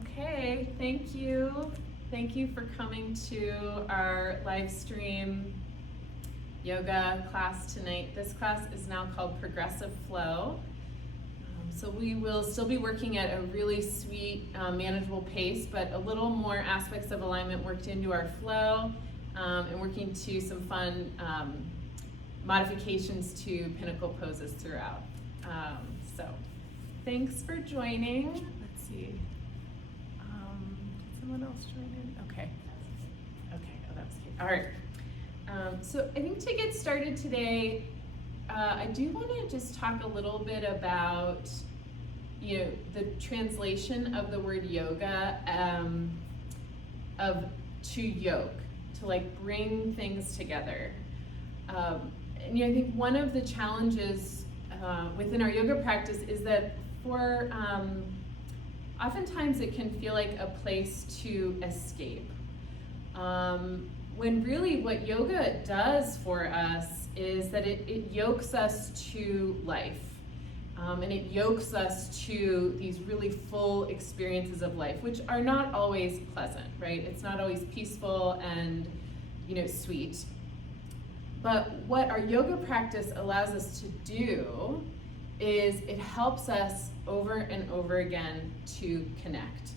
Okay, thank you. Thank you for coming to our live stream yoga class tonight. This class is now called Progressive Flow. So we will still be working at a really sweet, manageable pace, but a little more aspects of alignment worked into our flow, and working to some fun modifications to pinnacle poses throughout. So thanks for joining. Let's see. Someone else join in? Okay. Okay, oh, that was cute. All right. So I think to get started today, I do want to just talk a little bit about, the translation of the word yoga to yoke, to like bring things together. And I think one of the challenges within our yoga practice is that for oftentimes it can feel like a place to escape. When really what yoga does for us is that it yokes us to life. And it yokes us to these really full experiences of life, which are not always pleasant, right? It's not always peaceful and, sweet. But what our yoga practice allows us to do is it helps us over and over again to connect.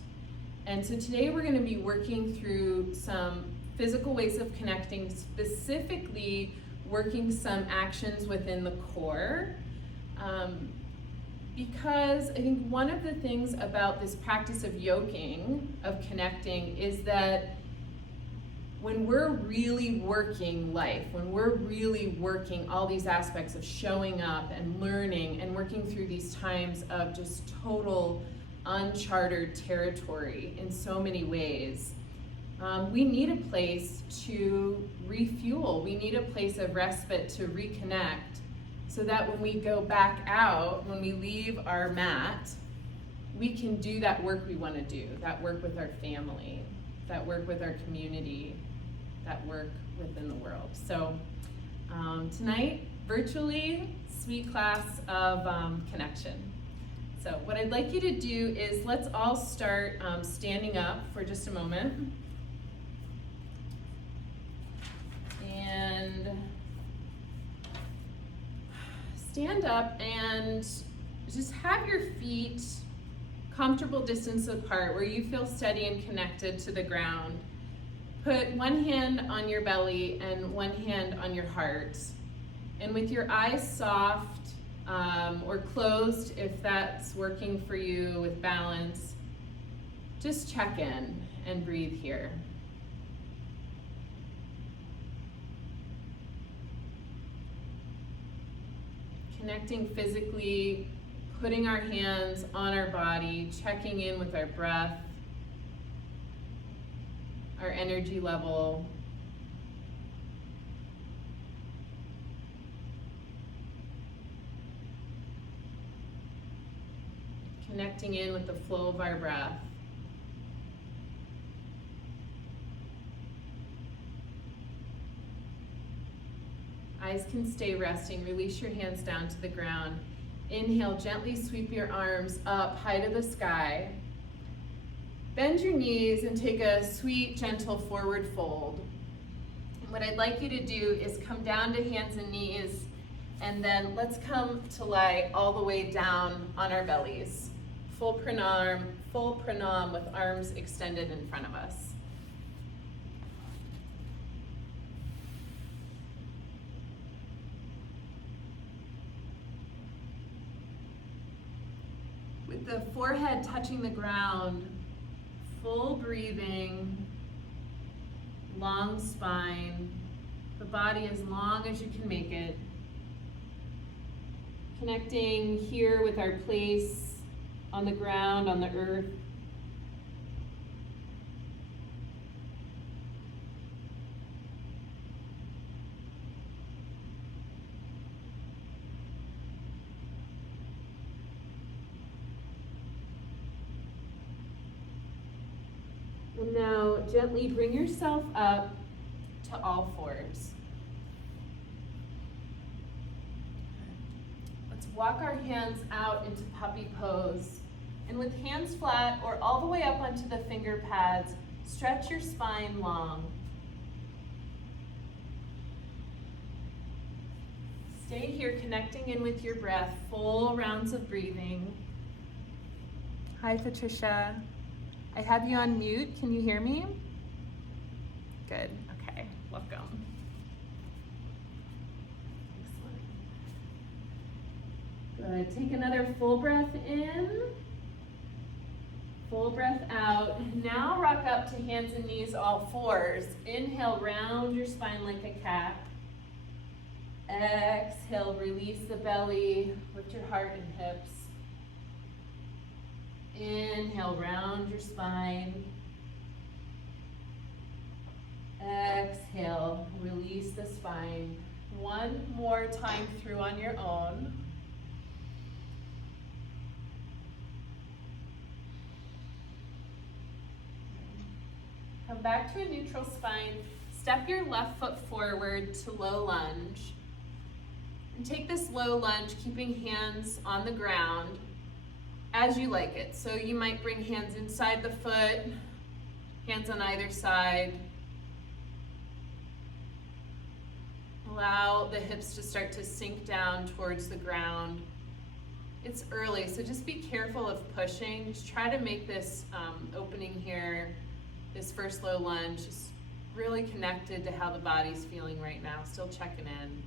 And so today we're going to be working through some physical ways of connecting, specifically working some actions within the core. Because I think one of the things about this practice of yoking, of connecting, is that when we're really working life, when we're really working all these aspects of showing up and learning and working through these times of just total uncharted territory in so many ways, we need a place to refuel. We need a place of respite to reconnect so that when we go back out, when we leave our mat, we can do that work we want to do, that work with our family, that work with our community, that work within the world. So tonight, virtually, sweet class of connection. So what I'd like you to do is let's all start standing up for just a moment. And stand up and just have your feet comfortable distance apart where you feel steady and connected to the ground. Put one hand on your belly and one hand on your heart. And with your eyes soft or closed, if that's working for you with balance, just check in and breathe here. Connecting physically, putting our hands on our body, checking in with our breath, our energy level. Connecting in with the flow of our breath. Eyes can stay resting. Release your hands down to the ground. Inhale, gently sweep your arms up high to the sky. Bend your knees and take a sweet, gentle forward fold. And what I'd like you to do is come down to hands and knees, and then let's come to lie all the way down on our bellies. Full pranam with arms extended in front of us. With the forehead touching the ground, full breathing, long spine, the body as long as you can make it. Connecting here with our place on the ground, on the earth. And now gently bring yourself up to all fours. Let's walk our hands out into puppy pose. And with hands flat or all the way up onto the finger pads, stretch your spine long. Stay here, connecting in with your breath, full rounds of breathing. Hi, Patricia. I have you on mute. Can you hear me? Good. Okay. Welcome. Excellent. Good. Take another full breath in. Full breath out. Now rock up to hands and knees, all fours. Inhale, round your spine like a cat. Exhale, release the belly, lift your heart and hips. Inhale, round your spine. Exhale, release the spine. One more time through on your own. Come back to a neutral spine. Step your left foot forward to low lunge. And take this low lunge, keeping hands on the ground as you like it. So you might bring hands inside the foot, hands on either side. Allow the hips to start to sink down towards the ground. It's early, so just be careful of pushing. Just try to make this opening here, this first low lunge, just really connected to how the body's feeling right now. Still checking in.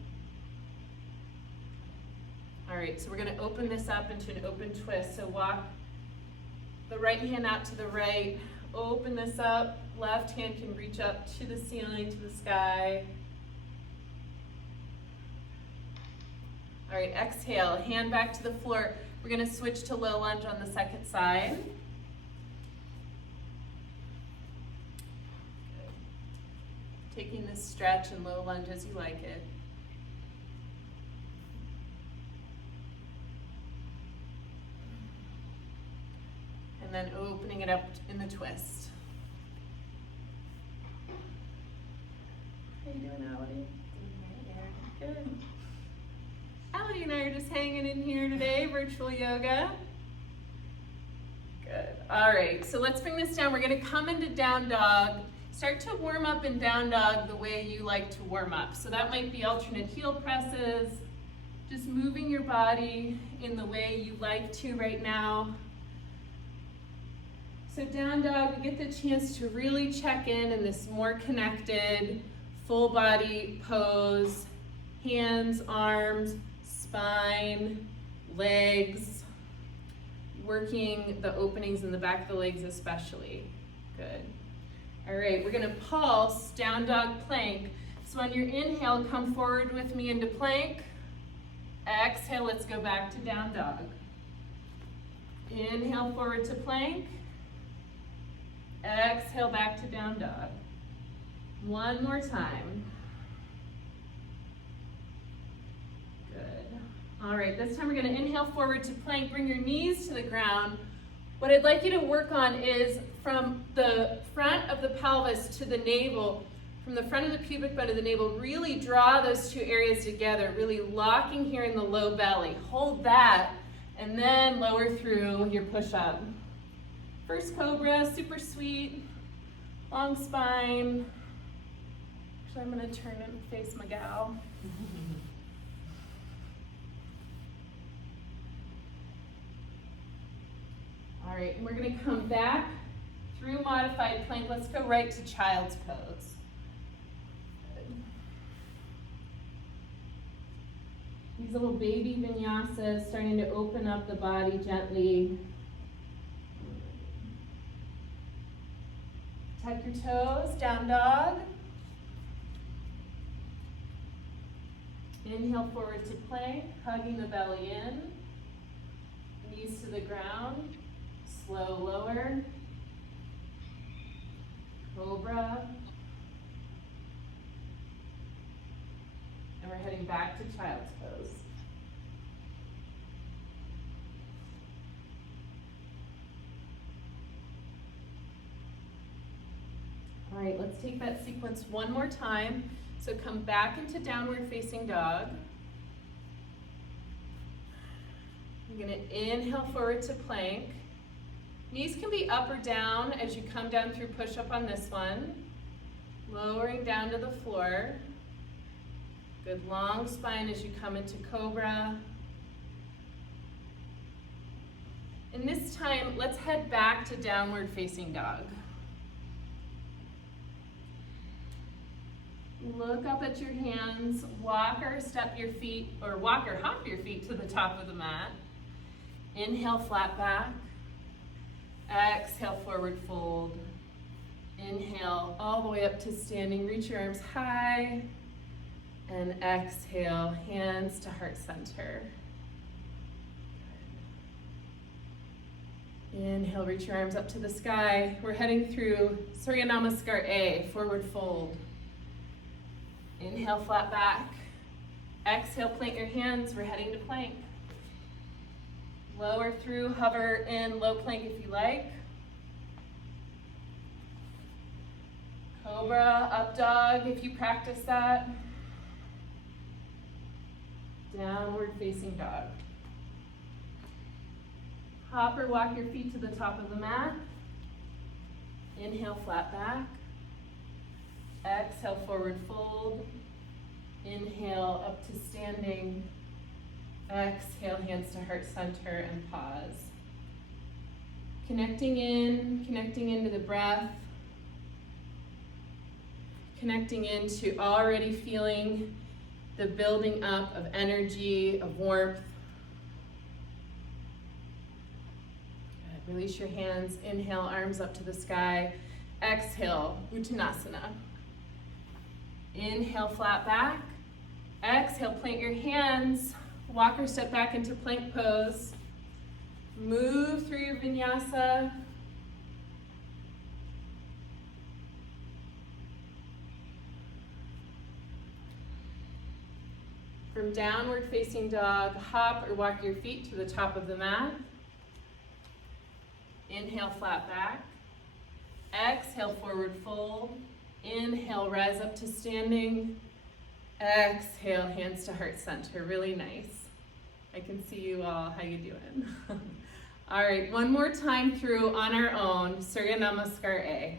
All right, so we're gonna open this up into an open twist. So walk the right hand out to the right, open this up. Left hand can reach up to the ceiling, to the sky. All right, exhale, hand back to the floor. We're gonna switch to low lunge on the second side. Good. Taking this stretch and low lunge as you like it. And then opening it up in the twist. How you doing, Allie? Good. Allie and I are just hanging in here today, virtual yoga. Good. All right, so let's bring this down. We're gonna come into down dog. Start to warm up in down dog the way you like to warm up. So that might be alternate heel presses, just moving your body in the way you like to right now. So down dog, we get the chance to really check in this more connected, full body pose, hands, arms, spine, legs, working the openings in the back of the legs especially. Good. All right, we're gonna pulse down dog plank. So on your inhale, come forward with me into plank. Exhale, let's go back to down dog. Inhale forward to plank. Exhale back to down dog. One more time. Good. All right, this time we're gonna inhale forward to plank, bring your knees to the ground. What I'd like you to work on is from the front of the pelvis to the navel, from the front of the pubic bone to the navel, really draw those two areas together, really locking here in the low belly. Hold that, and then lower through your push-up. First cobra, super sweet, long spine. Actually, I'm gonna turn and face my gal. All right, and we're gonna come back through modified plank. Let's go right to child's pose. Good. These little baby vinyasas, starting to open up the body gently. Tuck your toes, down dog. Inhale forward to plank, hugging the belly in. Knees to the ground, slow lower. Cobra. And we're heading back to child's pose. All right, let's take that sequence one more time. So come back into downward facing dog. You're gonna inhale forward to plank. Knees can be up or down as you come down through push-up on this one. Lowering down to the floor. Good long spine as you come into cobra. And this time, let's head back to downward facing dog. Look up at your hands, walk or step your feet, or walk or hop your feet to the top of the mat. Inhale, flat back. Exhale, forward fold. Inhale, all the way up to standing, reach your arms high. And exhale, hands to heart center. Inhale, reach your arms up to the sky. We're heading through Surya Namaskar A, forward fold. Inhale, flat back. Exhale, plant your hands. We're heading to plank. Lower through, hover in low plank if you like. Cobra, up dog if you practice that. Downward facing dog. Hop or walk your feet to the top of the mat. Inhale, flat back. Exhale, forward fold. Inhale, up to standing. Exhale, hands to heart center and pause. Connecting into the breath. Connecting into already feeling the building up of energy, of warmth. Good. Release your hands. Inhale, arms up to the sky. Exhale, Uttanasana. Inhale, flat back. Exhale, plant your hands. Walk or step back into plank pose. Move through your vinyasa. From downward facing dog, hop or walk your feet to the top of the mat. Inhale, flat back. Exhale, forward fold. Inhale, rise up to standing. Exhale, hands to heart center. Really nice. I can see you all. How you doing? All right, one more time through on our own, Surya Namaskar A.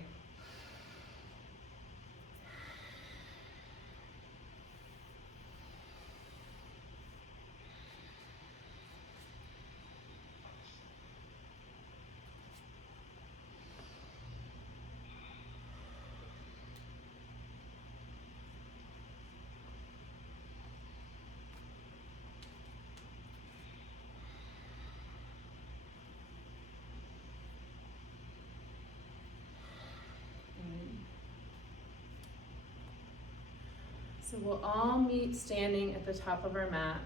So we'll all meet standing at the top of our mat.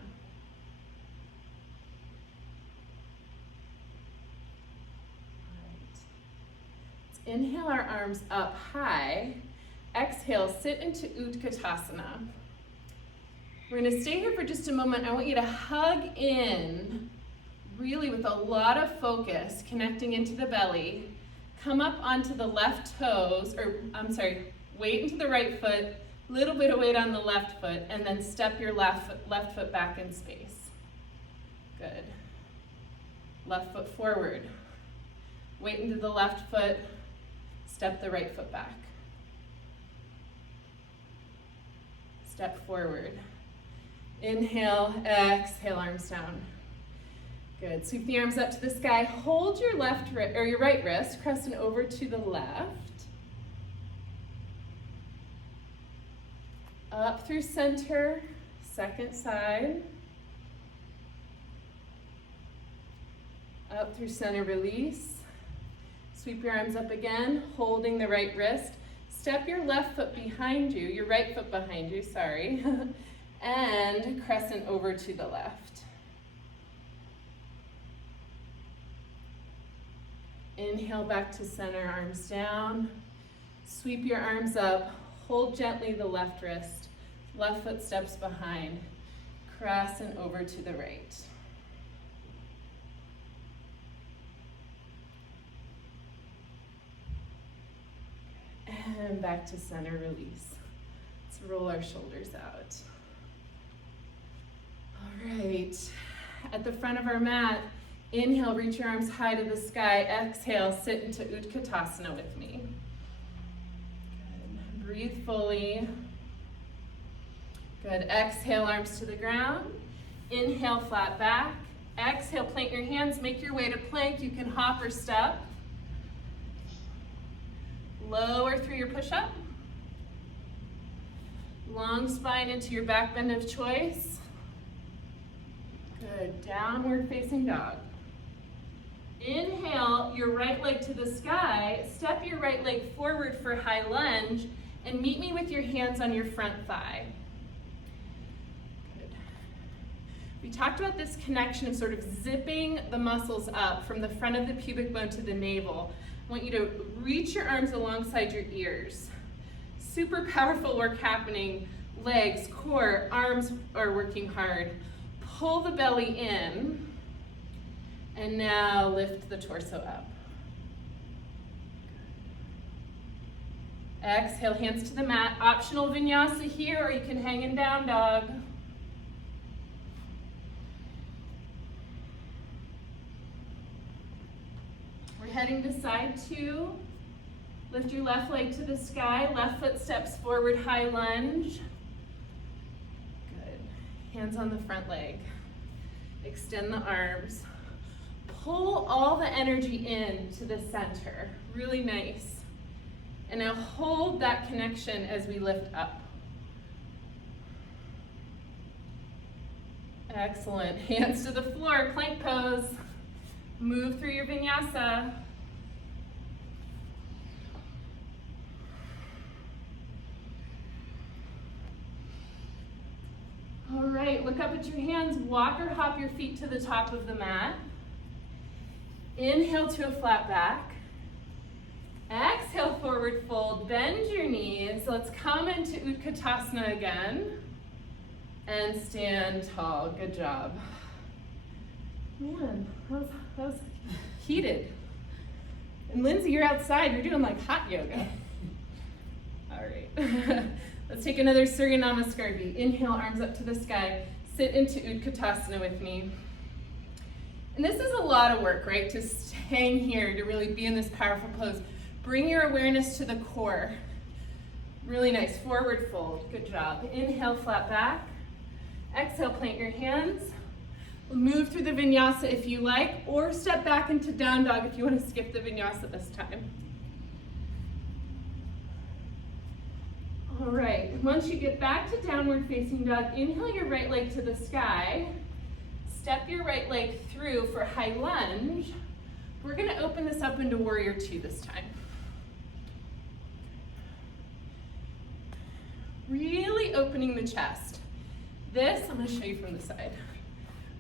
All right. Let's inhale our arms up high. Exhale, sit into Utkatasana. We're going to stay here for just a moment. I want you to hug in, really with a lot of focus, connecting into the belly. Come up onto the left toes, weight into the right foot, little bit of weight on the left foot, and then step your left foot back in space. Good. Left foot forward. Weight into the left foot, step the right foot back. Step forward. Inhale, exhale, arms down. Good. Sweep the arms up to the sky. Hold your your right wrist, crescent over to the left. Up through center, second side. Up through center, release. Sweep your arms up again, holding the right wrist. Step your left foot behind you, your right foot behind you, sorry. And crescent over to the left. Inhale back to center, arms down. Sweep your arms up, hold gently the left wrist. Left foot steps behind, crescent over to the right. And back to center, release. Let's roll our shoulders out. All right, at the front of our mat, Inhale, reach your arms high to the sky. Exhale, sit into Utkatasana with me. Good. Breathe fully. Good. Exhale, arms to the ground. Inhale, flat back. Exhale, plant your hands, make your way to plank. You can hop or step. Lower through your push-up. Long spine into your back bend of choice. Good. Downward facing dog. Inhale your right leg to the sky. Step your right leg forward for high lunge and meet me with your hands on your front thigh. Good. We talked about this connection of sort of zipping the muscles up from the front of the pubic bone to the navel. I want you to reach your arms alongside your ears. Super powerful work happening. Legs, core, arms are working hard. Pull the belly in. And now lift the torso up. Exhale, hands to the mat. Optional vinyasa here, or you can hang in down dog. We're heading to side two. Lift your left leg to the sky. Left foot steps forward, high lunge. Good. Hands on the front leg. Extend the arms. Pull all the energy in to the center. Really nice. And now hold that connection as we lift up. Excellent. Hands to the floor, plank pose. Move through your vinyasa. All right, look up at your hands. Walk or hop your feet to the top of the mat. Inhale to a flat back. Exhale, forward fold. Bend your knees. Let's come into Utkatasana again. And stand tall. Good job. Man, that was heated. And Lindsay, you're outside. You're doing like hot yoga. All right. Let's take another Surya Namaskar. Inhale, arms up to the sky. Sit into Utkatasana with me. And this is a lot of work, right? To hang here, to really be in this powerful pose. Bring your awareness to the core. Really nice. Forward fold. Good job. Inhale, flat back. Exhale, plant your hands. Move through the vinyasa if you like, or step back into down dog if you want to skip the vinyasa this time. All right, once you get back to downward facing dog, inhale your right leg to the sky. Step your right leg through for high lunge. We're going to open this up into warrior two this time. Really opening the chest. This, I'm going to show you from the side.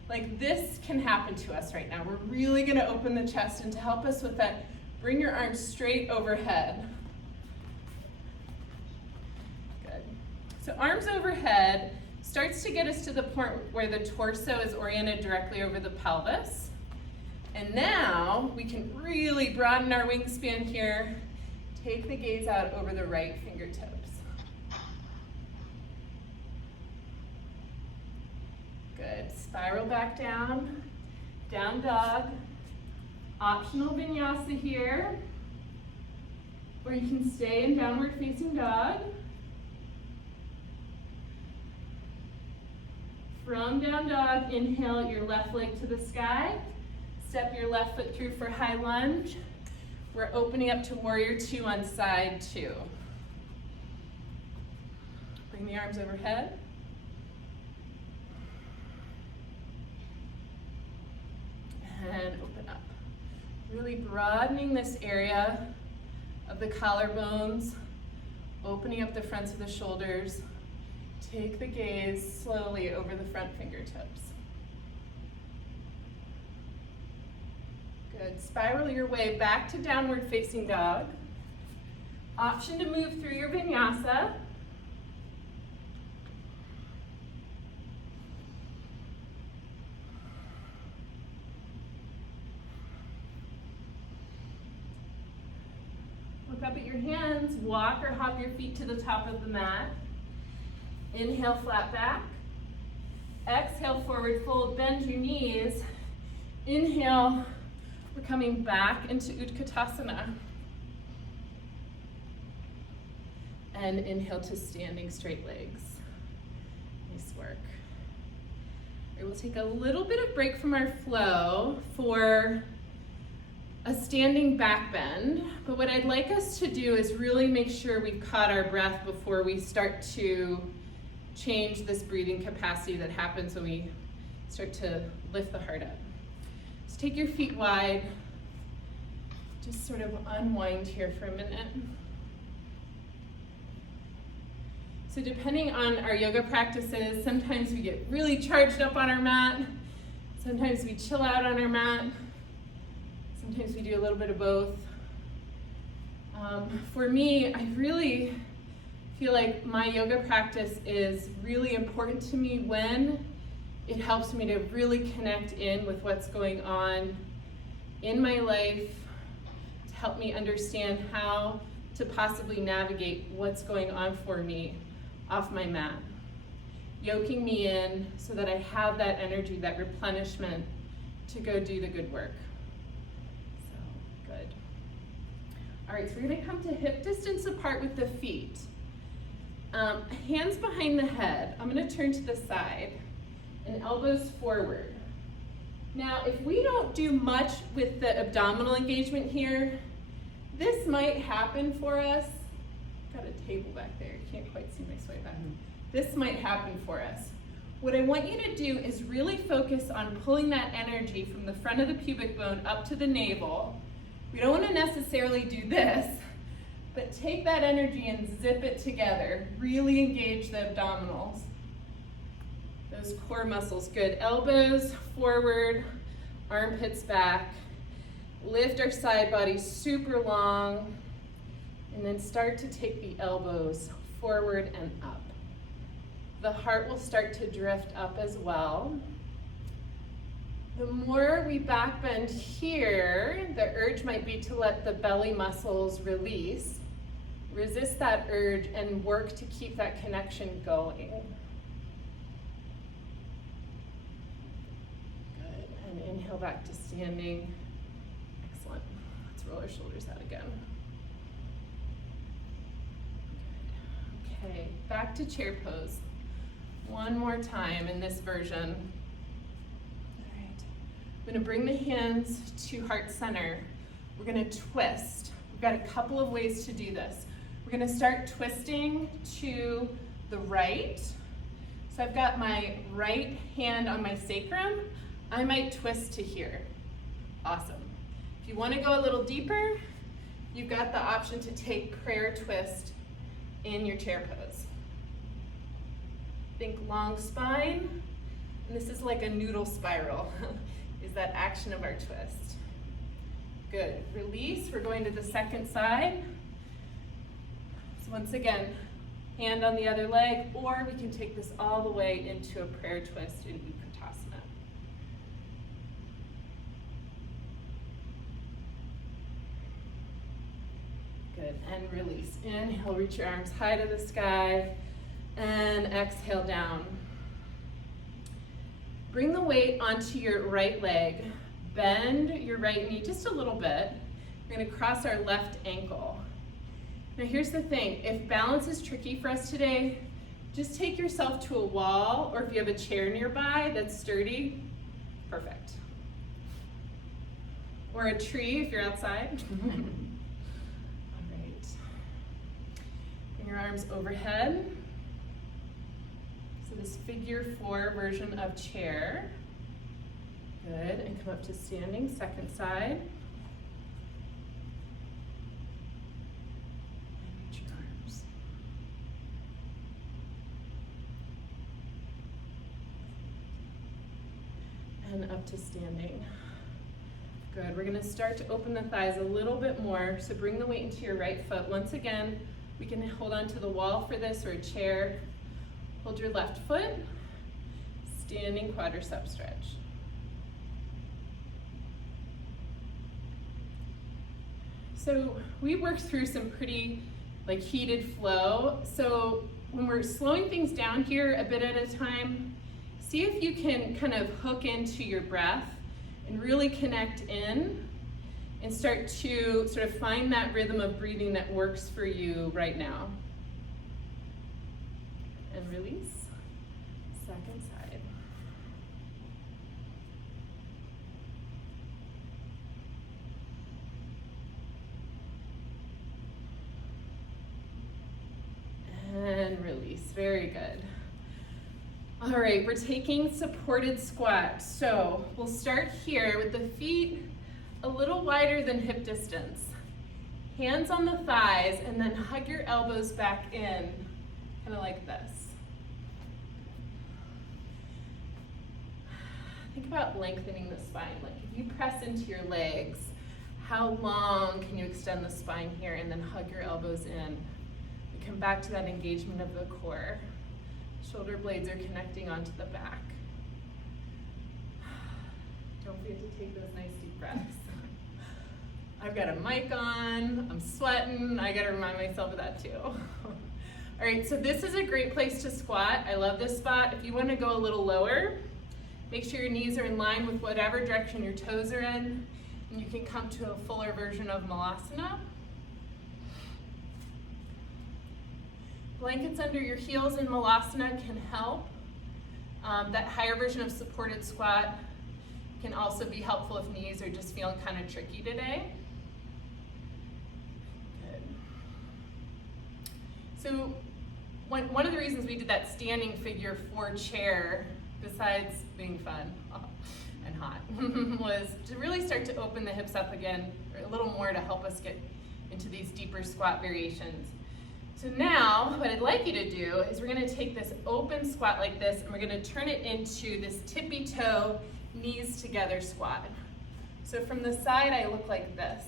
Like this can happen to us right now. We're really going to open the chest, and to help us with that, bring your arms straight overhead. Good. So arms overhead starts to get us to the point where the torso is oriented directly over the pelvis. And now we can really broaden our wingspan here. Take the gaze out over the right fingertips. Good. Spiral back down. Down dog. Optional vinyasa here. Or you can stay in downward facing dog. From down dog, inhale your left leg to the sky. Step your left foot through for high lunge. We're opening up to warrior two on side two. Bring the arms overhead. And open up. Really broadening this area of the collarbones, opening up the fronts of the shoulders. Take the gaze slowly over the front fingertips. Good. Spiral your way back to downward facing dog. Option to move through your vinyasa. Look up at your hands. Walk or hop your feet to the top of the mat. Inhale, flat back. Exhale, forward fold. Bend your knees. Inhale, we're coming back into Utkatasana. And inhale to standing straight legs. Nice work. All right, we'll take a little bit of break from our flow for a standing back bend, but what I'd like us to do is really make sure we've caught our breath before we start to change this breathing capacity that happens when we start to lift the heart up. So take your feet wide, just sort of unwind here for a minute. So depending on our yoga practices, sometimes we get really charged up on our mat, sometimes we chill out on our mat, sometimes we do a little bit of both. For me, I really feel like my yoga practice is really important to me when it helps me to really connect in with what's going on in my life, to help me understand how to possibly navigate what's going on for me off my mat. Yoking me in so that I have that energy, that replenishment to go do the good work. So, good. All right, so we're gonna come to hip distance apart with the feet. Hands behind the head. I'm gonna turn to the side and elbows forward. Now, if we don't do much with the abdominal engagement here, this might happen for us. Got a table back there, you can't quite see my swipe back. This might happen for us. What I want you to do is really focus on pulling that energy from the front of the pubic bone up to the navel. We don't want to necessarily do this, but take that energy and zip it together. Really engage the abdominals. Those core muscles, good. Elbows forward, armpits back. Lift our side body super long, and then start to take the elbows forward and up. The heart will start to drift up as well. The more we back bend here, the urge might be to let the belly muscles release. Resist that urge and work to keep that connection going. Good, and inhale back to standing. Excellent. Let's roll our shoulders out again. Good. Okay, back to chair pose. One more time in this version. All right. I'm gonna bring the hands to heart center. We're gonna twist. We've got a couple of ways to do this. We're gonna start twisting to the right. So I've got my right hand on my sacrum. I might twist to here. Awesome. If you wanna go a little deeper, you've got the option to take prayer twist in your chair pose. Think long spine, and this is like a noodle spiral, is that action of our twist. Good, release, we're going to the second side. So once again, hand on the other leg, or we can take this all the way into a prayer twist in Utkatasana. Good, and release. Inhale, reach your arms high to the sky, and exhale down. Bring the weight onto your right leg. Bend your right knee just a little bit. We're gonna cross our left ankle. Now here's the thing, if balance is tricky for us today, just take yourself to a wall, or if you have a chair nearby that's sturdy, perfect. Or a tree if you're outside. All right. Bring your arms overhead. So this figure 4 version of chair. Good, and come up to standing, second side. And reach your arms. And up to standing. Good, we're gonna start to open the thighs a little bit more, so bring the weight into your right foot. Once again, we can hold on to the wall for this or a chair. Hold your left foot, standing quadricep stretch. So we worked through some pretty heated flow. So when we're slowing things down here a bit at a time, see if you can kind of hook into your breath and really connect in and start to sort of find that rhythm of breathing that works for you right now. And release. Second side. And release. Very good. All right, we're taking supported squat. So we'll start here with the feet a little wider than hip distance. Hands on the thighs, and then hug your elbows back in, kind of like this. Think about lengthening the spine. Like if you press into your legs, how long can you extend the spine here, and then hug your elbows in. We come back to that engagement of the core. Shoulder blades are connecting onto the back. Don't forget to take those nice deep breaths. I've got a mic on, I'm sweating, I gotta remind myself of that too. All right, so this is a great place to squat. I love this spot. If you wanna go a little lower, make sure your knees are in line with whatever direction your toes are in, and you can come to a fuller version of Malasana. Blankets under your heels in Malasana can help. That higher version of supported squat can also be helpful if knees are just feeling kind of tricky today. Good. So one of the reasons we did that standing figure 4 chair, besides being fun and hot, was to really start to open the hips up again, or a little more to help us get into these deeper squat variations. So now, what I'd like you to do is we're gonna take this open squat like this, and we're gonna turn it into this tippy toe, knees together squat. So from the side, I look like this,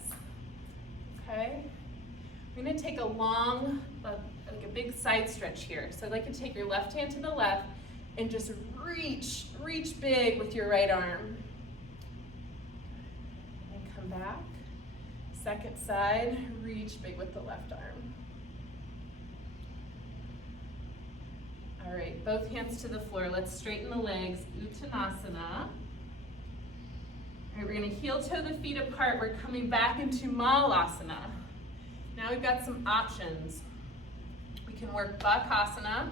okay? We're gonna take a long, like a big side stretch here. So I'd like you to take your left hand to the left and just reach big with your right arm. And come back. Second side, reach big with the left arm. All right, both hands to the floor. Let's straighten the legs, Uttanasana. All right, we're gonna heel toe the feet apart. We're coming back into Malasana. Now we've got some options. We can work Bakasana,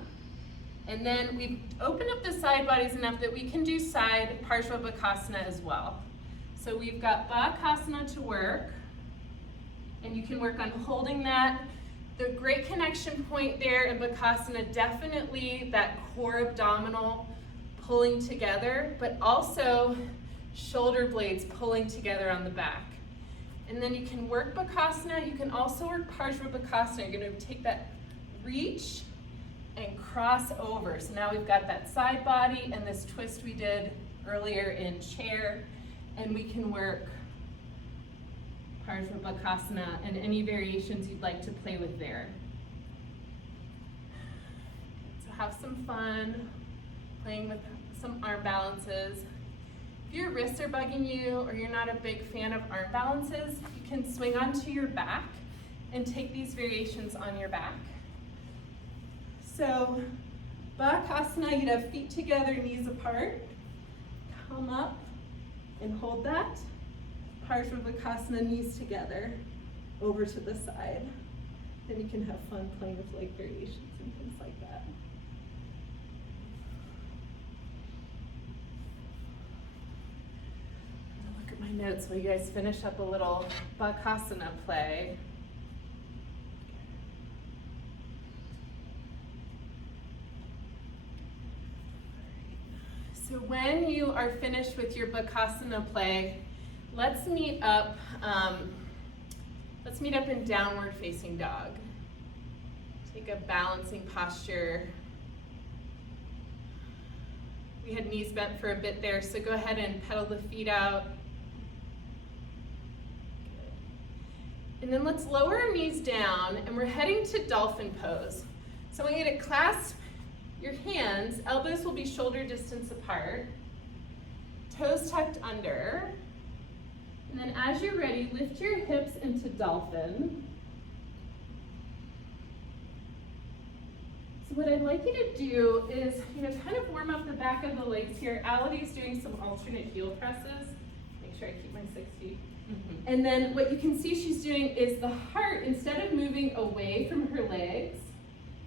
and then we've opened up the side bodies enough that we can do side Parshva as well. So we've got Bakasana to work, and you can work on holding that. The great connection point there in Bakasana, definitely that core abdominal pulling together, but also shoulder blades pulling together on the back. And then you can work Bakasana, you can also work Parshva. You're gonna take that reach and cross over. So now we've got that side body and this twist we did earlier in chair, and we can work Parshva and any variations you'd like to play with there. So have some fun playing with some arm balances. If your wrists are bugging you or you're not a big fan of arm balances, you can swing onto your back and take these variations on your back. So Bakasana, you'd have feet together, knees apart. Come up and hold that. Parshva, knees together, over to the side. Then you can have fun playing with leg variations and things like that. I'm gonna look at my notes while you guys finish up a little Bakasana play. So when you are finished with your Bakasana play, let's meet up in downward facing dog. Take a balancing posture. We had knees bent for a bit there, so go ahead and pedal the feet out. And then let's lower our knees down, and we're heading to dolphin pose. So I want you to clasp your hands, elbows will be shoulder distance apart, toes tucked under. And then as you're ready, lift your hips into dolphin. So what I'd like you to do is, kind of warm up the back of the legs here. Ality's doing some alternate heel presses. sure I keep my 60. And then what you can see she's doing is the heart, instead of moving away from her legs,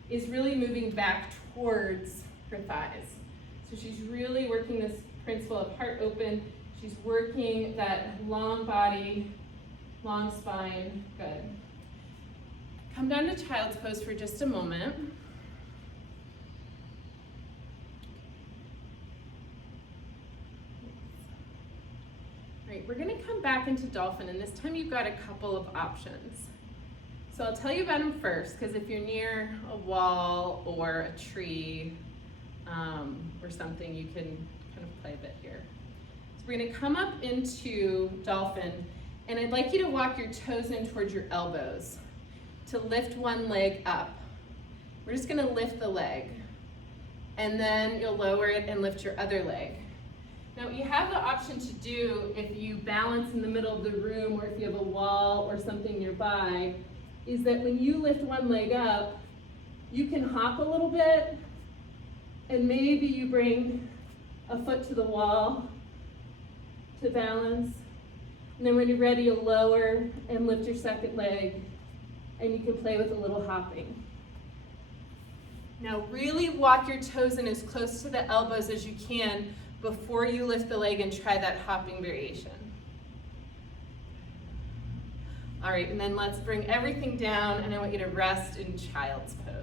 is really moving back towards her thighs. So she's really working this principle of heart open. She's working that long body, long spine. Good. Come down to child's pose for just a moment. Right, we're gonna come back into dolphin, and this time you've got a couple of options. So I'll tell you about them first, because if you're near a wall or a tree or something, you can kind of play a bit here. So we're gonna come up into dolphin, and I'd like you to walk your toes in towards your elbows to lift one leg up. We're just gonna lift the leg, and then you'll lower it and lift your other leg. Now, what you have the option to do if you balance in the middle of the room or if you have a wall or something nearby, is that when you lift one leg up, you can hop a little bit, and maybe you bring a foot to the wall to balance. And then when you're ready, you'll lower and lift your second leg, and you can play with a little hopping. Now, really walk your toes in as close to the elbows as you can before you lift the leg and try that hopping variation. All right, and then let's bring everything down, and I want you to rest in child's pose.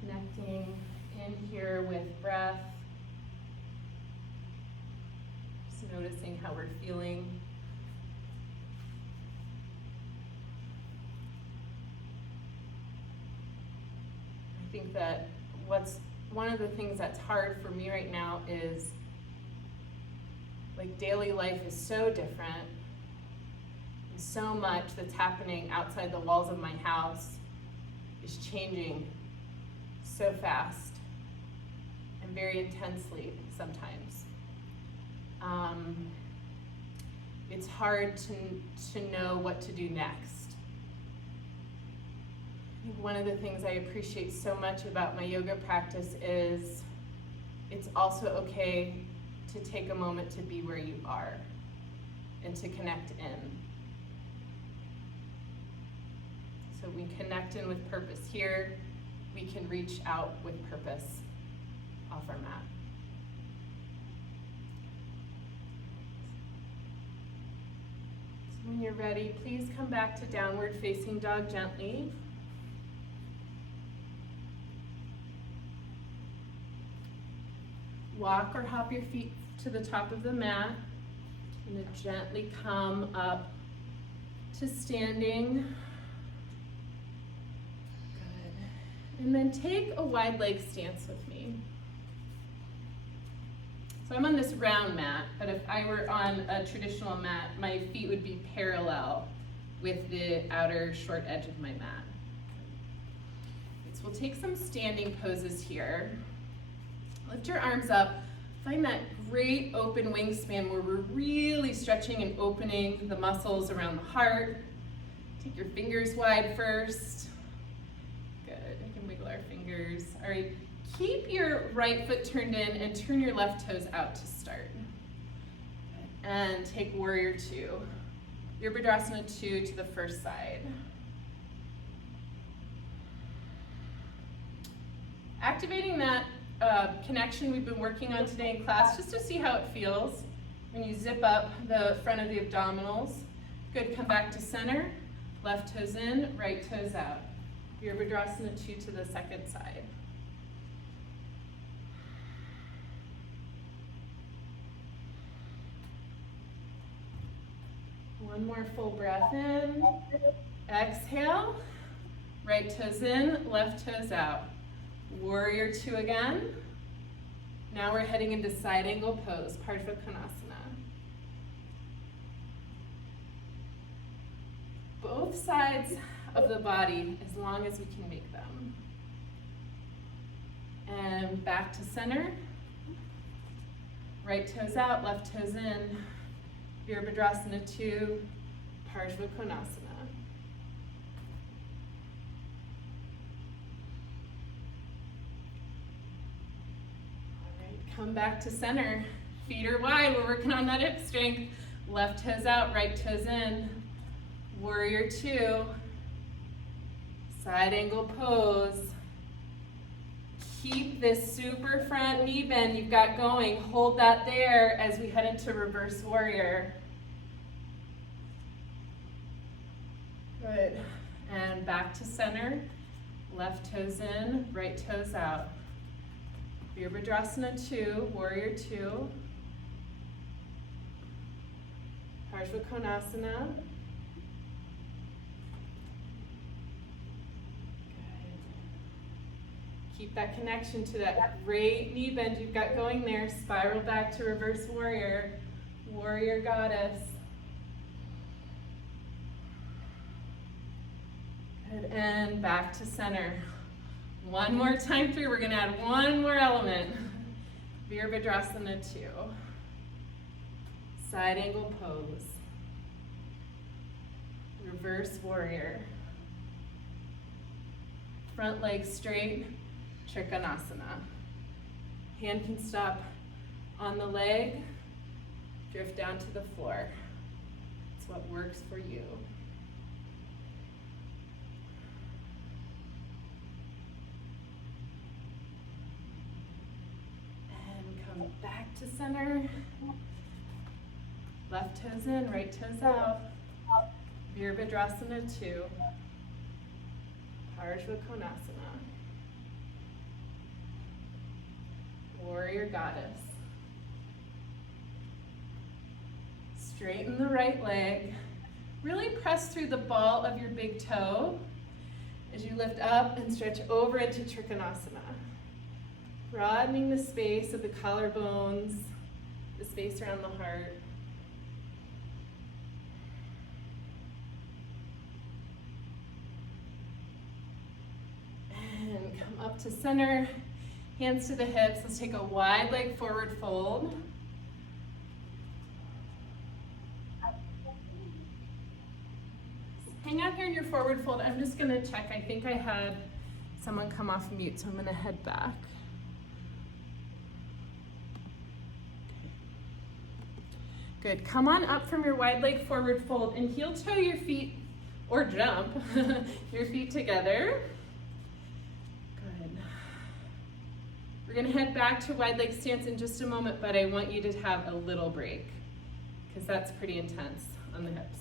Connecting in here with breath. Just noticing how we're feeling. I think that one of the things that's hard for me right now is like daily life is so different. And so much that's happening outside the walls of my house is changing so fast and very intensely sometimes. It's hard to know what to do next. One of the things I appreciate so much about my yoga practice is it's also okay to take a moment to be where you are and to connect in. So we connect in with purpose here, we can reach out with purpose off our mat. So when you're ready, please come back to downward facing dog gently. Walk or hop your feet to the top of the mat, and then gently come up to standing. Good. And then take a wide leg stance with me. So I'm on this round mat, but if I were on a traditional mat, my feet would be parallel with the outer short edge of my mat. So we'll take some standing poses here. Lift your arms up. Find that great open wingspan where we're really stretching and opening the muscles around the heart. Take your fingers wide first. Good, I can wiggle our fingers. All right, keep your right foot turned in and turn your left toes out to start. And take warrior two. Virabhadrasana 2 to the first side. Activating that connection we've been working on today in class, just to see how it feels when you zip up the front of the abdominals. Good, come back to center, left toes in, right toes out. Virabhadrasana 2 to the second side. One more full breath in. Exhale, right toes in, left toes out. Warrior 2 again. Now we're heading into side angle pose, Partha Konasana. Both sides of the body, as long as we can make them. And back to center. Right toes out, left toes in. Virabhadrasana 2, Partha Konasana. Come back to center. Feet are wide, we're working on that hip strength. Left toes out, right toes in. Warrior two. Side angle pose. Keep this super front knee bend you've got going. Hold that there as we head into reverse warrior. Good. And back to center. Left toes in, right toes out. Virabhadrasana 2, warrior 2. Parsvakonasana. Keep that connection to that great knee bend you've got going there. Spiral back to reverse warrior. Warrior goddess. Good, and back to center. One more time through, we're gonna add one more element. Virabhadrasana 2. Side angle pose. Reverse warrior. Front leg straight. Trikonasana. Hand can stop on the leg, drift down to the floor. It's what works for you. And come back to center. Left toes in, right toes out. Virabhadrasana 2. Parsvakonasana. Warrior goddess. Straighten the right leg. Really press through the ball of your big toe as you lift up and stretch over into Trikonasana. Broadening the space of the collarbones, the space around the heart. And come up to center. Hands to the hips. Let's take a wide leg forward fold. Hang out here in your forward fold. I'm just going to check. I think I had someone come off mute, so I'm going to head back. Good. Come on up from your wide leg forward fold and heel toe your feet, or jump, your feet together. We're going to head back to wide leg stance in just a moment, but I want you to have a little break because that's pretty intense on the hips.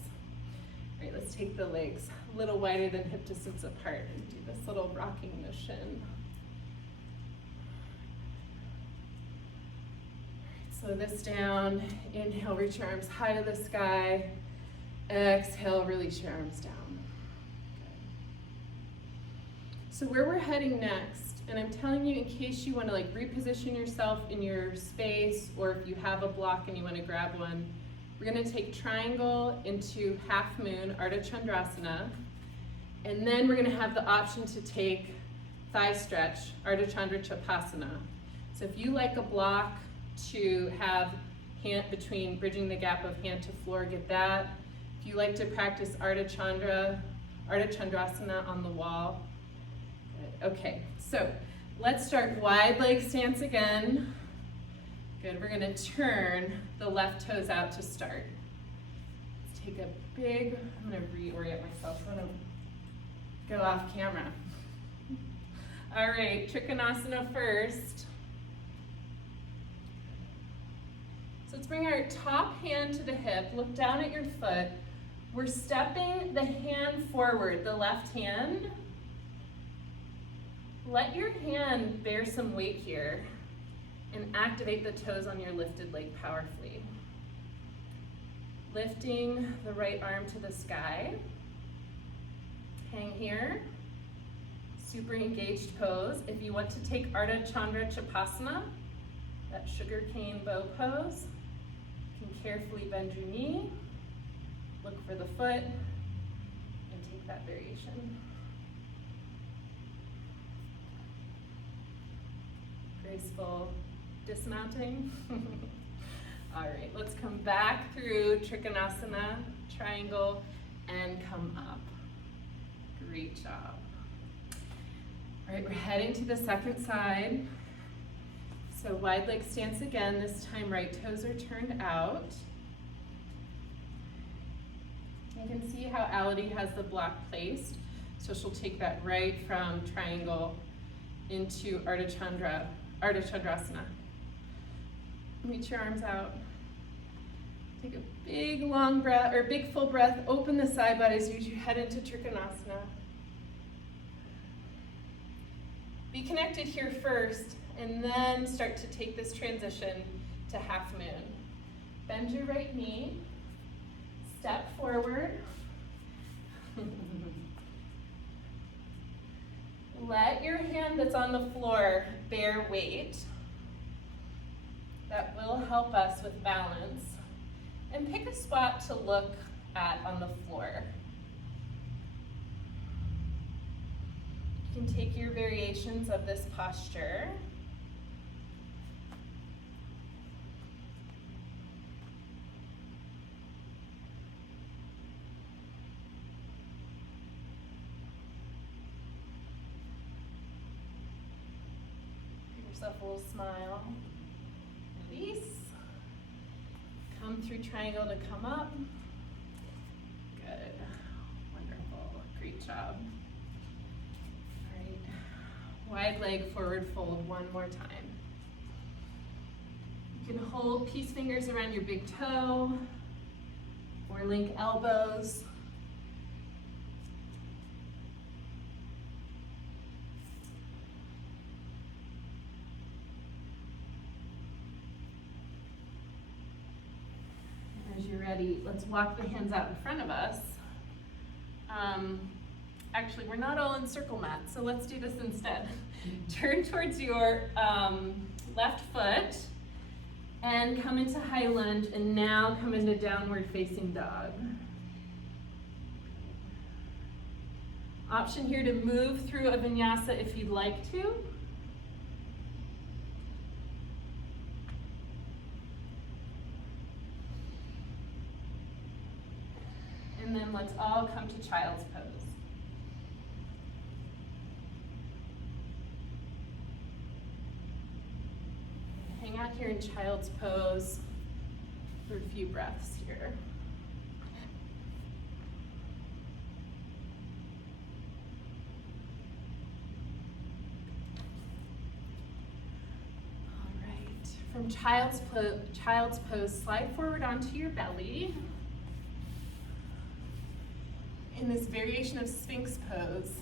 All right, let's take the legs a little wider than hip distance apart and do this little rocking motion. All right, slow this down. Inhale, reach your arms high to the sky. Exhale, release your arms down. Good. So where we're heading next, and I'm telling you in case you want to like reposition yourself in your space, or if you have a block and you want to grab one, we're going to take triangle into half moon, Ardha Chandrasana, and then we're going to have the option to take thigh stretch, Ardha Chandra Chapasana. So if you like a block to have hand between bridging the gap of hand to floor, get that. If you like to practice Ardha Chandrasana on the wall. Good. Okay, so let's start wide leg stance again. Good, we're gonna turn the left toes out to start. Let's take a big, I'm gonna reorient myself, I'm gonna go off camera. All right, Trikonasana first. So let's bring our top hand to the hip, look down at your foot. We're stepping the hand forward, the left hand. Let your hand bear some weight here and activate the toes on your lifted leg powerfully. Lifting the right arm to the sky. Hang here. Super engaged pose. If you want to take Ardha Chandra Chapasana, that sugar cane bow pose, you can carefully bend your knee, look for the foot, and take that variation. Graceful dismounting. All right, let's come back through Trikonasana, triangle, and come up. Great job. All right, we're heading to the second side. So wide leg stance again, this time right toes are turned out. You can see how Ality has the block placed. So she'll take that right from triangle into Ardha Chandrasana. Reach your arms out. Take a big long breath, or big full breath. Open the side bodies as you head into Trikonasana. Be connected here first, and then start to take this transition to half moon. Bend your right knee, step forward. Let your hand that's on the floor bear weight. That will help us with balance. And pick a spot to look at on the floor. You can take your variations of this posture. Give yourself a little smile. Release. Come through triangle to come up. Good. Wonderful. Great job. All right. Wide leg forward fold one more time. You can hold peace fingers around your big toe or link elbows. As you're ready, let's walk the hands out in front of us. Actually, we're not all in circle mat, so let's do this instead. Turn towards your left foot and come into high lunge, and now come into downward facing dog. Option here to move through a vinyasa if you'd like to. And then let's all come to child's pose. Hang out here in child's pose for a few breaths here. All right, from child's pose, slide forward onto your belly. In this variation of Sphinx pose,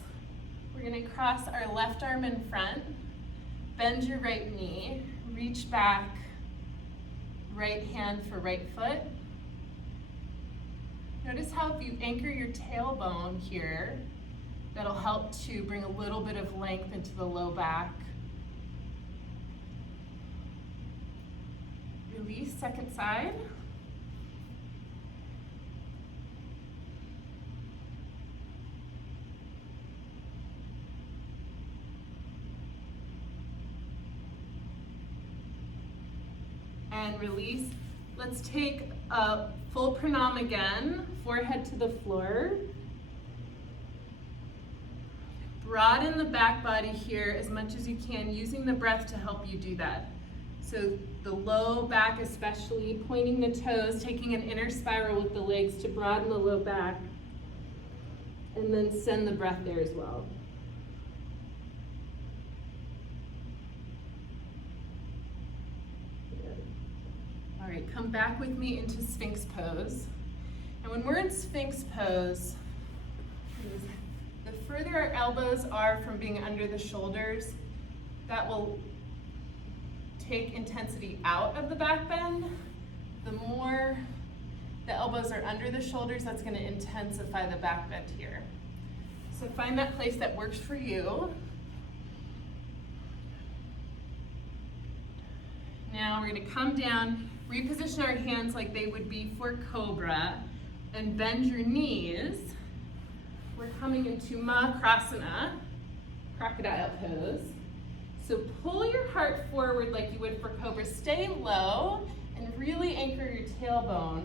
we're going to cross our left arm in front, bend your right knee, reach back, right hand for right foot. Notice how if you anchor your tailbone here, that'll help to bring a little bit of length into the low back. Release, second side. And release. Let's take a full pranam again, forehead to the floor. Broaden the back body here as much as you can, using the breath to help you do that. So the low back especially, pointing the toes, taking an inner spiral with the legs to broaden the low back, and then send the breath there as well. All right, come back with me into Sphinx pose. And when we're in Sphinx pose, the further our elbows are from being under the shoulders, that will take intensity out of the back bend. The more the elbows are under the shoulders, that's going to intensify the back bend here. So find that place that works for you. Now we're going to come down, reposition our hands like they would be for cobra, and bend your knees. We're coming into Mahakrasana, crocodile pose. So pull your heart forward like you would for cobra. Stay low and really anchor your tailbone.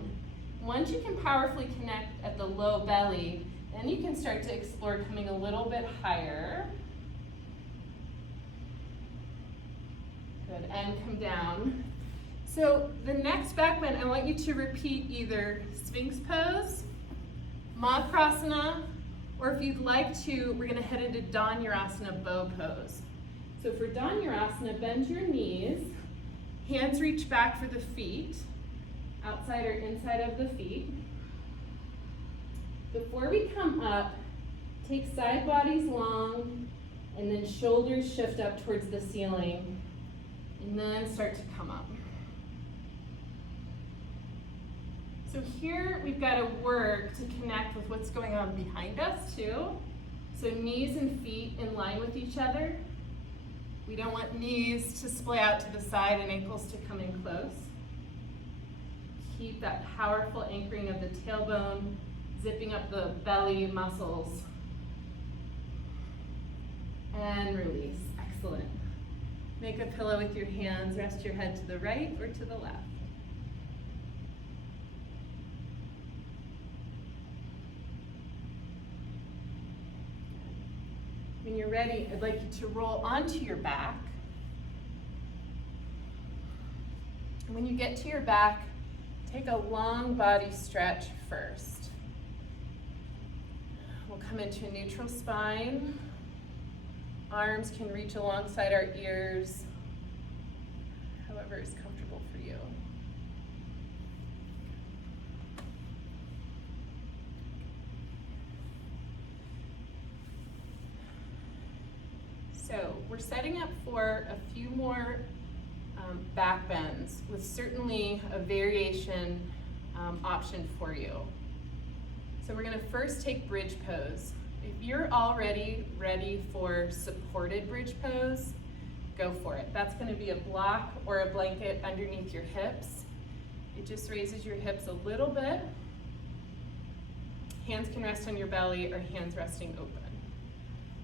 Once you can powerfully connect at the low belly, then you can start to explore coming a little bit higher. Good. Good, and come down. So the next back bend, I want you to repeat either Sphinx pose, Mahaprasana, or if you'd like to, we're gonna head into Dhanurasana bow pose. So for Dhanurasana, bend your knees, hands reach back for the feet, outside or inside of the feet. Before we come up, take side bodies long, and then shoulders shift up towards the ceiling, and then start to come up. So here we've got to work to connect with what's going on behind us too. So knees and feet in line with each other. We don't want knees to splay out to the side and ankles to come in close. Keep that powerful anchoring of the tailbone, zipping up the belly muscles. And release, excellent. Make a pillow with your hands, rest your head to the right or to the left. When you're ready, I'd like you to roll onto your back. And when you get to your back, take a long body stretch first. We'll come into a neutral spine. Arms can reach alongside our ears, however is comfortable for you. So we're setting up for a few more back bends with certainly a variation option for you. So we're gonna first take bridge pose. If you're already ready for supported bridge pose, go for it. That's gonna be a block or a blanket underneath your hips. It just raises your hips a little bit. Hands can rest on your belly or hands resting open.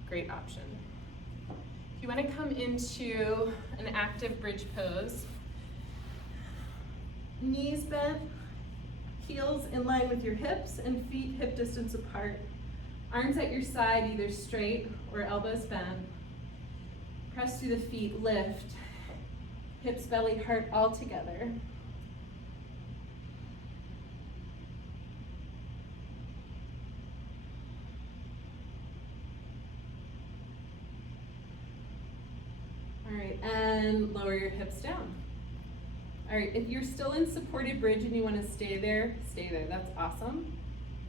Great option. If you wanna come into an active bridge pose, knees bent, heels in line with your hips and feet hip distance apart. Arms at your side, either straight or elbows bent. Press through the feet, lift. Hips, belly, heart all together. All right, and lower your hips down. All right, if you're still in supported bridge and you want to stay there, that's awesome.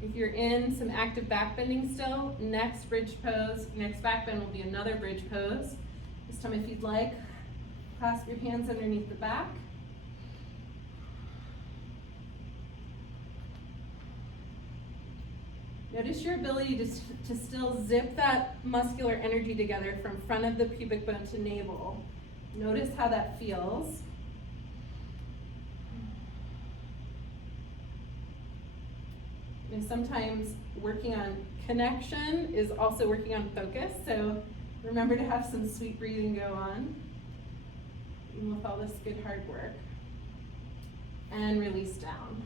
If you're in some active back bending still, next bridge pose, next back bend will be another bridge pose. This time if you'd like, clasp your hands underneath the back. Notice your ability to still zip that muscular energy together from front of the pubic bone to navel. Notice how that feels. And sometimes working on connection is also working on focus, so remember to have some sweet breathing go on, even with all this good hard work. And release down.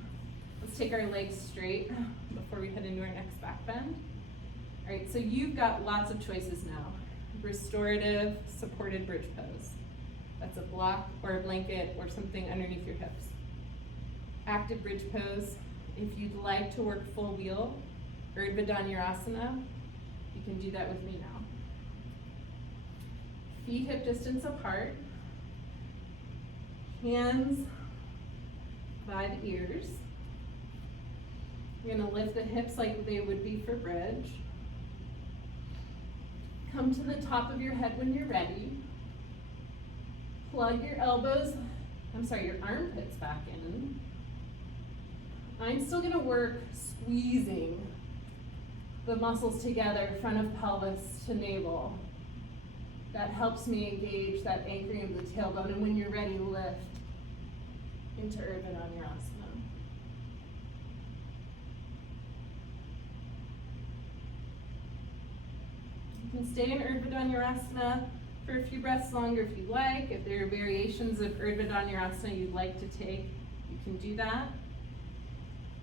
Let's take our legs straight before we head into our next back bend. All right, so you've got lots of choices now. Restorative, supported bridge pose. That's a block or a blanket or something underneath your hips. Active bridge pose. If you'd like to work full wheel, Urdhva Dhanurasana, you can do that with me now. Feet hip distance apart. Hands by the ears. You're gonna lift the hips like they would be for bridge. Come to the top of your head when you're ready. Plug your your armpits back in. I'm still gonna work squeezing the muscles together, front of pelvis to navel. That helps me engage that anchoring of the tailbone, and when you're ready, lift into Urdhva Dhanurasana. You can stay in Urdhva Dhanurasana for a few breaths longer if you like. If there are variations of Urdhva Dhanurasana you'd like to take, you can do that.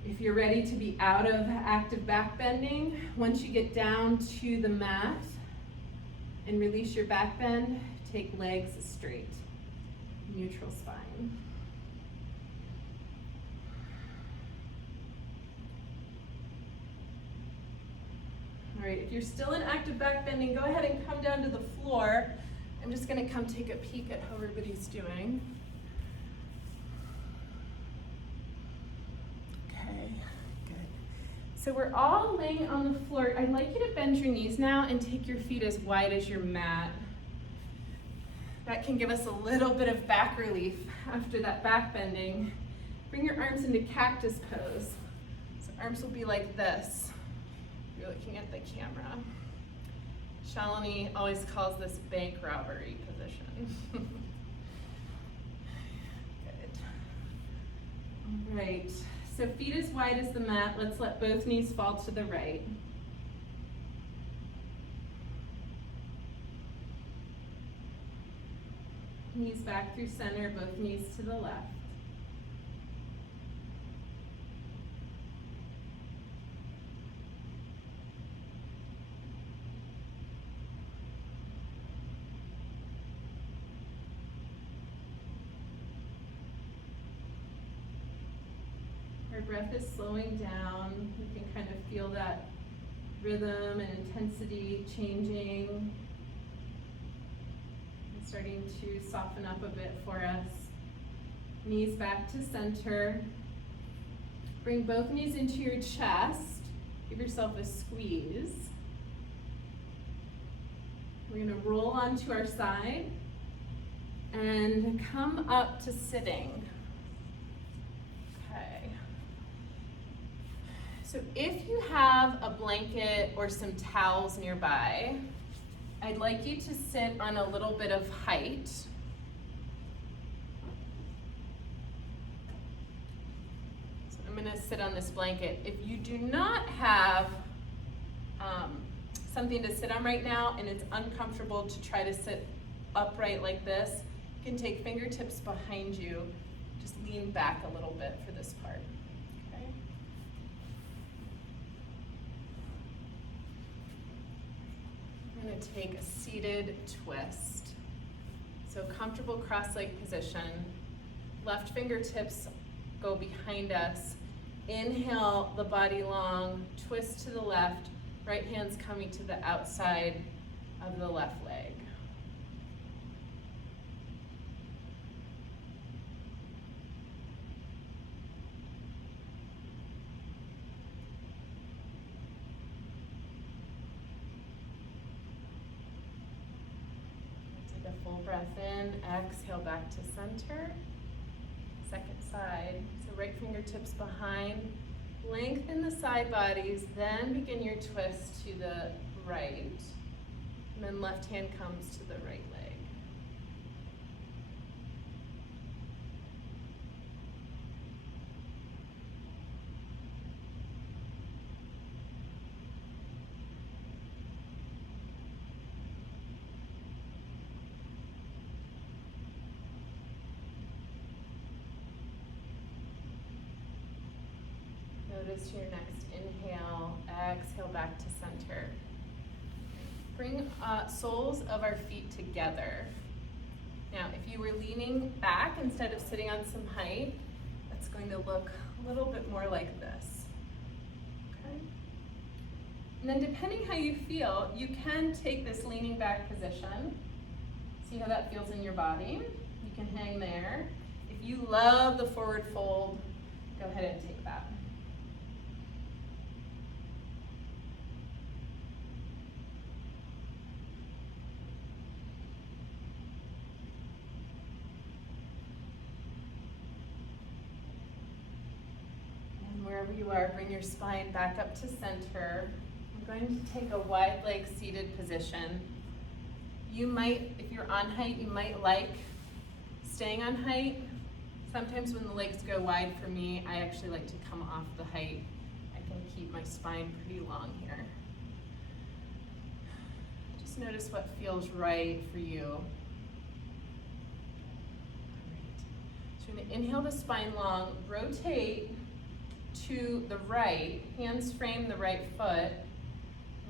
If you're ready to be out of active back bending, once you get down to the mat and release your back bend, take legs straight. neutral spine. All right, if you're still in active back bending, go ahead and come down to the floor. I'm just gonna come take a peek at how everybody's doing. Okay, good. So we're all laying on the floor. I'd like you to bend your knees now and take your feet as wide as your mat. That can give us a little bit of back relief after that back bending. Bring your arms into cactus pose. So arms will be like this. You're looking at the camera. Shalini always calls this bank robbery position. Good. All right, so feet as wide as the mat. Let's let both knees fall to the right. Knees back through center, both knees to the left. Our breath is slowing down. You can kind of feel that rhythm and intensity changing. It's starting to soften up a bit for us. Knees back to center. Bring both knees into your chest. Give yourself a squeeze. We're going to roll onto our side and come up to sitting. So if you have a blanket or some towels nearby, I'd like you to sit on a little bit of height. So I'm going to sit on this blanket. If you do not have something to sit on right now and it's uncomfortable to try to sit upright like this, you can take fingertips behind you. Just lean back a little bit for this part. I'm going to take a seated twist. So comfortable cross-leg position. Left fingertips go behind us. Inhale the body long, twist to the left. Right hand's coming to the outside of the left leg. Full breath in, exhale back to center. Second side, so right fingertips behind. Lengthen the side bodies, then begin your twist to the right. And then left hand comes to the right leg. Notice your next inhale, exhale back to center. Bring soles of our feet together. Now, if you were leaning back instead of sitting on some height, that's going to look a little bit more like this. Okay? And then depending how you feel, you can take this leaning back position. See how that feels in your body. You can hang there. If you love the forward fold, go ahead and take that. Wherever you are, bring your spine back up to center. I'm going to take a wide leg seated position. You might, if you're on height, you might like staying on height. Sometimes when the legs go wide for me, I actually like to come off the height. I can keep my spine pretty long here. Just notice what feels right for you. All right. So you're going to inhale the spine long, rotate to the right, hands frame the right foot,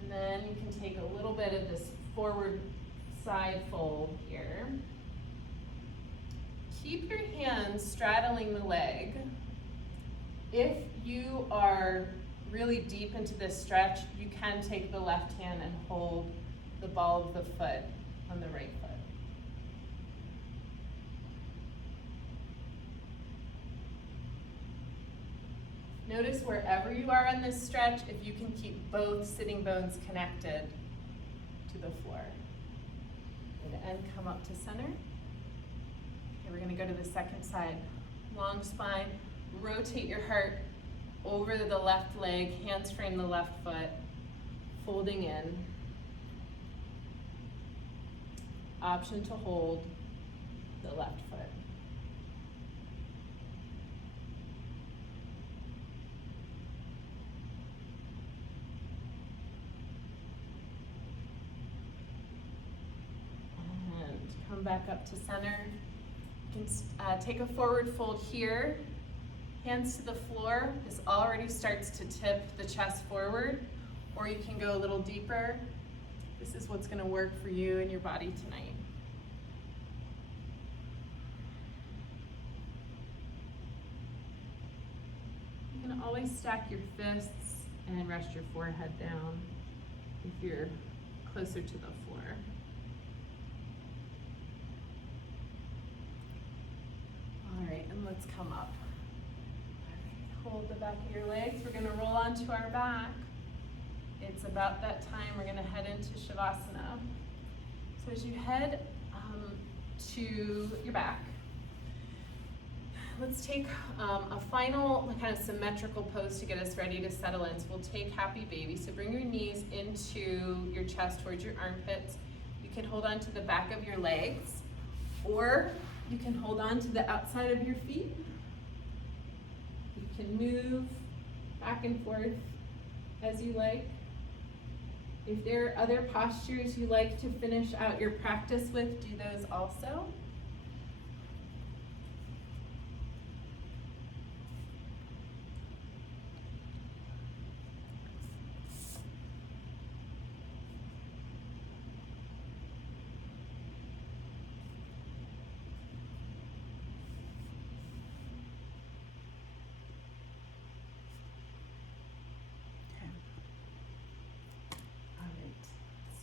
and then you can take a little bit of this forward side fold here. keep your hands straddling the leg. If you are really deep into this stretch, you can take the left hand and hold the ball of the foot on the right foot. Notice wherever you are on this stretch, if you can keep both sitting bones connected to the floor. And come up to center. Okay, we're going to go to the second side. Long spine, rotate your heart over the left leg, hands frame the left foot, folding in. Option to hold the left foot. Come back up to center. You can take a forward fold here, hands to the floor. This already starts to tip the chest forward, or you can go a little deeper. This is what's going to work for you and your body tonight. You can always stack your fists and rest your forehead down if you're closer to the floor. All right, and let's come up. Hold the back of your legs. We're gonna roll onto our back. It's about that time we're gonna head into Shavasana. So as you head to your back, let's take a final kind of symmetrical pose to get us ready to settle in. So we'll take Happy Baby. So bring your knees into your chest towards your armpits. You can hold on to the back of your legs, or you can hold on to the outside of your feet. You can move back and forth as you like. If there are other postures you like to finish out your practice with, do those also.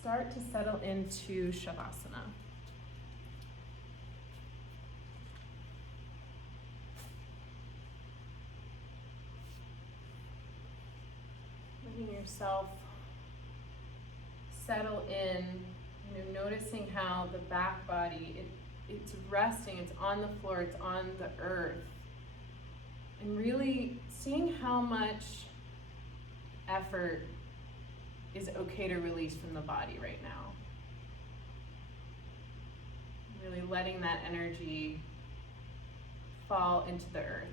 Start to settle into Shavasana. Letting yourself settle in, noticing how the back body, it's resting, it's on the floor, it's on the earth. And really seeing how much effort is okay to release from the body right now. Really letting that energy fall into the earth.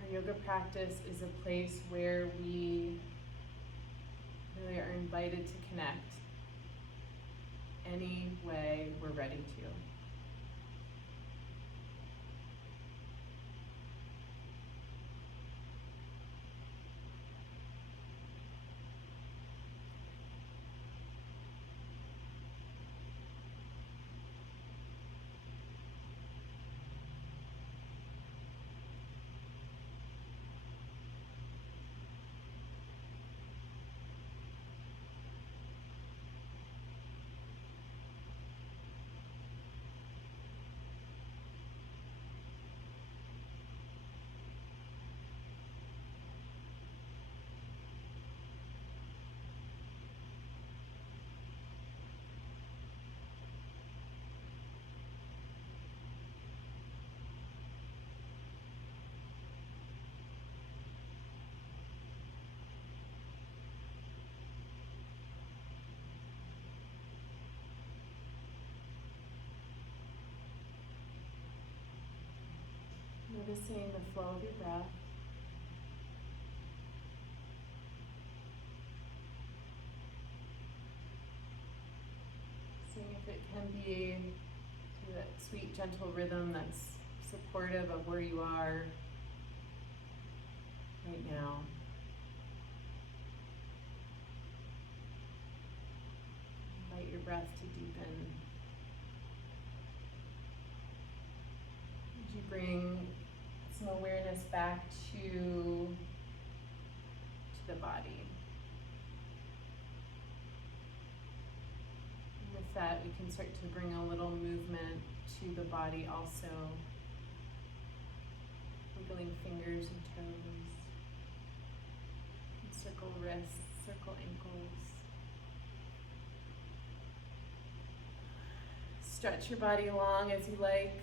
Our yoga practice is a place where we really are invited to connect any way we're ready to. Noticing the flow of your breath. Seeing if it can be that sweet, gentle rhythm that's supportive of where you are right now. breath to deepen. As you bring some awareness back to the body. And with that, we can start to bring a little movement to the body also. Wiggling fingers and toes. And circle wrists, circle ankles. Stretch your body long as you like.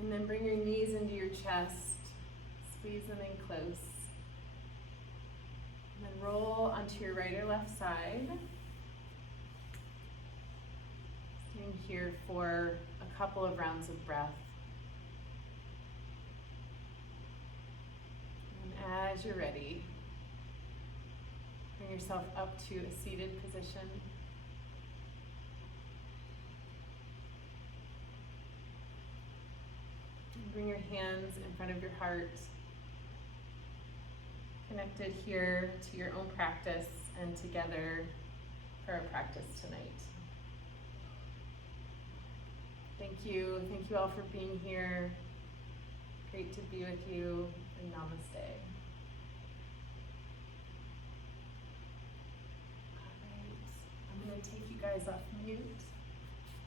And then bring your knees into your chest. Squeeze them in close. And then roll onto your right or left side. Staying here for a couple of rounds of breath. And as you're ready, bring yourself up to a seated position. And bring your hands in front of your heart, connected here to your own practice and together for our practice tonight. Thank you all for being here. Great to be with you, and namaste. All right, I'm going to take you guys off mute.